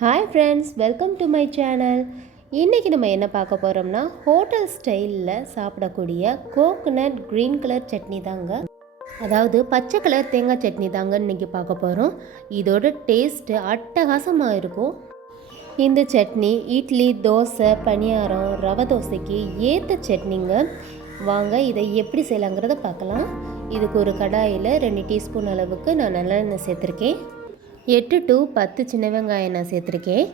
Hi friends welcome to my channel இன்றைக்கி நம்ம என்ன பார்க்க போகிறோம்னா ஹோட்டல் ஸ்டைலில் சாப்பிடக்கூடிய கோகனட் க்ரீன் கலர் சட்னி தாங்க. அதாவது பச்சை கலர் தேங்காய் சட்னி தாங்க இன்றைக்கி பார்க்க போகிறோம் இதோட டேஸ்ட்டு அட்டகாசமாக இருக்கும். இந்த சட்னி இட்லி தோசை பணியாரம் ரவை தோசைக்கு ஏற்ற சட்னிங்க. வாங்க இதை எப்படி செய்யலாங்கிறத பார்க்கலாம். இதுக்கு ஒரு கடாயில் ரெண்டு டீஸ்பூன் அளவுக்கு நான் நல்லெண்ணெய் சேர்த்துருக்கேன். எட்டு டு பத்து சின்ன வெங்காயம் நான் சேர்த்துருக்கேன்.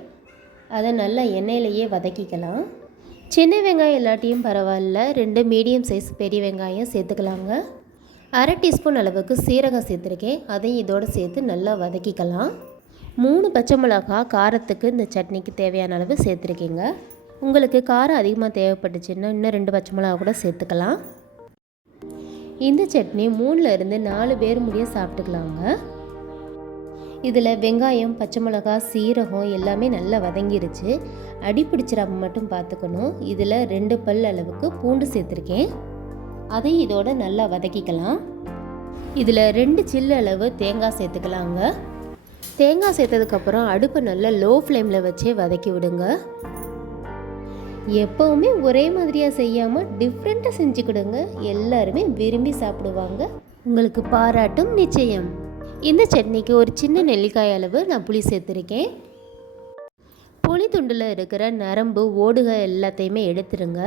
அதை நல்லா எண்ணெயிலேயே வதக்கிக்கலாம். சின்ன வெங்காயம் இல்லாட்டியும் பரவாயில்ல. ரெண்டு மீடியம் சைஸ் பெரிய வெங்காயம் சேர்த்துக்கலாங்க. அரை டீஸ்பூன் அளவுக்கு சீரகம் சேர்த்துருக்கேன். அதையும் இதோடு சேர்த்து நல்லா வதக்கிக்கலாம். மூணு பச்சை மிளகா காரத்துக்கு இந்த சட்னிக்கு தேவையான அளவு சேர்த்துருக்கீங்க. உங்களுக்கு காரம் அதிகமாக தேவைப்பட்டுச்சுன்னா இன்னும் ரெண்டு பச்சை மிளகா கூட சேர்த்துக்கலாம். இந்த சட்னி மூணுலேருந்து நாலு பேர் முடிய சாப்பிட்டுக்கலாங்க. இதில் வெங்காயம் பச்சை மிளகா சீரகம் எல்லாமே நல்லா வதங்கிருச்சு. அடி பிடிச்சிடாம மட்டும் பார்த்துக்கணும். இதில் ரெண்டு பல் அளவுக்கு பூண்டு சேர்த்துருக்கேன். அதையும் இதோட நல்லா வதக்கிக்கலாம். இதில் ரெண்டு சில்லு அளவு தேங்காய் சேர்த்துக்கலாங்க. தேங்காய் சேர்த்ததுக்கப்புறம் அடுப்பை நல்லா லோ ஃப்ளேமில் வச்சே வதக்கி விடுங்க. எப்போவுமே ஒரே மாதிரியாக செய்யாமல் டிஃப்ரெண்ட்டாக செஞ்சு கொடுங்க. எல்லாருமே விரும்பி சாப்பிடுவாங்க. உங்களுக்கு பாராட்டும் நிச்சயம். இந்த சட்னிக்கு ஒரு சின்ன நெல்லிக்காய் அளவு நான் புளி சேர்த்துருக்கேன். புளி துண்டில் இருக்கிற நரம்பு ஓடுக எல்லாத்தையுமே எடுத்துருங்க.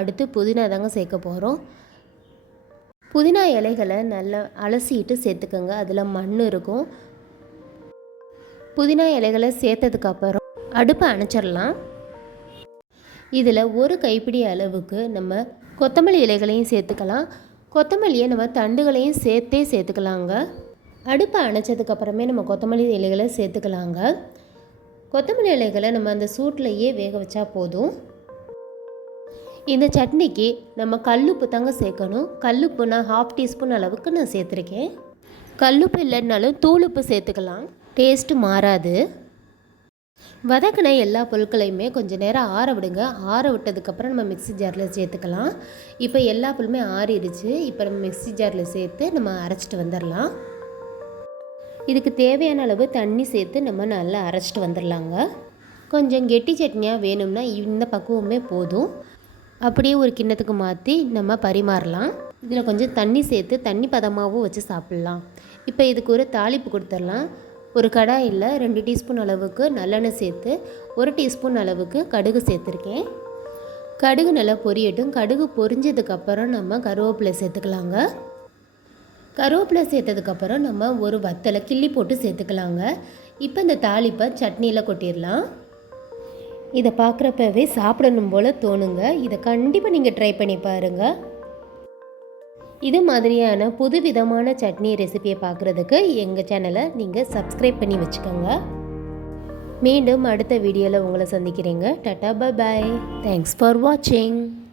அடுத்து புதினா தாங்க சேர்க்க போகிறோம் புதினா இலைகளை நல்லா அலசிட்டு சேர்த்துக்கோங்க. அதில் மண் இருக்கும். புதினா இலைகளை சேர்த்ததுக்கப்புறம் அடுப்பை அணைச்சிடலாம். இதில் ஒரு கைப்பிடி அளவுக்கு நம்ம கொத்தமல்லி இலைகளையும் சேர்த்துக்கலாம். கொத்தமல்லியை நம்ம தண்டுகளையும் சேர்த்தே சேர்த்துக்கலாங்க. அடுப்பை அணைச்சதுக்கப்புறமே நம்ம கொத்தமல்லி இலைகளை சேர்த்துக்கலாங்க. கொத்தமல்லி இலைகளை நம்ம அந்த சூட்லேயே வேக வச்சா போதும். இந்த சட்னிக்கு நம்ம கல்லுப்பு தாங்க சேர்க்கணும். கல்லுப்பு நான் ஹாஃப் டீஸ்பூன் அளவுக்கு நான் சேர்த்துருக்கேன். கல்லுப்பு இல்லைன்னாலும் தூளுப்பு சேர்த்துக்கலாம். டேஸ்ட்டு மாறாது. வதக்கின எல்லா பொருட்களையுமே கொஞ்சம் நேரம் ஆற விடுங்க. ஆற விட்டதுக்கப்புறம் நம்ம மிக்ஸி ஜாரில் சேர்த்துக்கலாம். இப்போ எல்லா பொருளுமே ஆறிடுச்சு. இப்போ நம்ம மிக்ஸி ஜாரில் சேர்த்து நம்ம அரைச்சிட்டு வந்துடலாம் இதுக்கு தேவையான அளவு தண்ணி சேர்த்து நம்ம நல்லா அரைச்சிட்டு வந்துடலாங்க கொஞ்சம் கெட்டி சட்னியாக வேணும்னா இந்த பக்குவமே போதும். அப்படியே ஒரு கிண்ணத்துக்கு மாற்றி நம்ம பரிமாறலாம். இதில் கொஞ்சம் தண்ணி சேர்த்து தண்ணி பதமாகவும் வச்சு சாப்பிட்லாம். இப்போ இதுக்கு ஒரு தாளிப்பு கொடுத்துடலாம் ஒரு கடாயில் ரெண்டு டீஸ்பூன் அளவுக்கு நல்லெண்ணெய் சேர்த்து ஒரு டீஸ்பூன் அளவுக்கு கடுகு சேர்த்துருக்கேன். கடுகு நல்லா பொரியட்டும். கடுகு பொரிஞ்சதுக்கப்புறம் நம்ம கருவேப்பிலை சேர்த்துக்கலாங்க. கருவேப்பிலை சேர்த்ததுக்கப்புறம் நம்ம ஒரு வத்தலை கிள்ளி போட்டு சேர்த்துக்கலாங்க. இப்போ இந்த தாளிப்பை சட்னியில் கொட்டிடலாம். இதை பார்க்குறப்பவே சாப்பிடணும் போல் தோணுங்க. இதை கண்டிப்பாக நீங்கள் ட்ரை பண்ணி பாருங்கள் இது மாதிரியான புதுவிதமான சட்னி ரெசிபியை பார்க்குறதுக்கு எங்கள் சேனலை நீங்கள் சப்ஸ்கிரைப் பண்ணி வச்சுக்கோங்க. மீண்டும் அடுத்த வீடியோவில் உங்களை சந்திக்கிறேங்க. Tata bye bye thanks for வாட்சிங்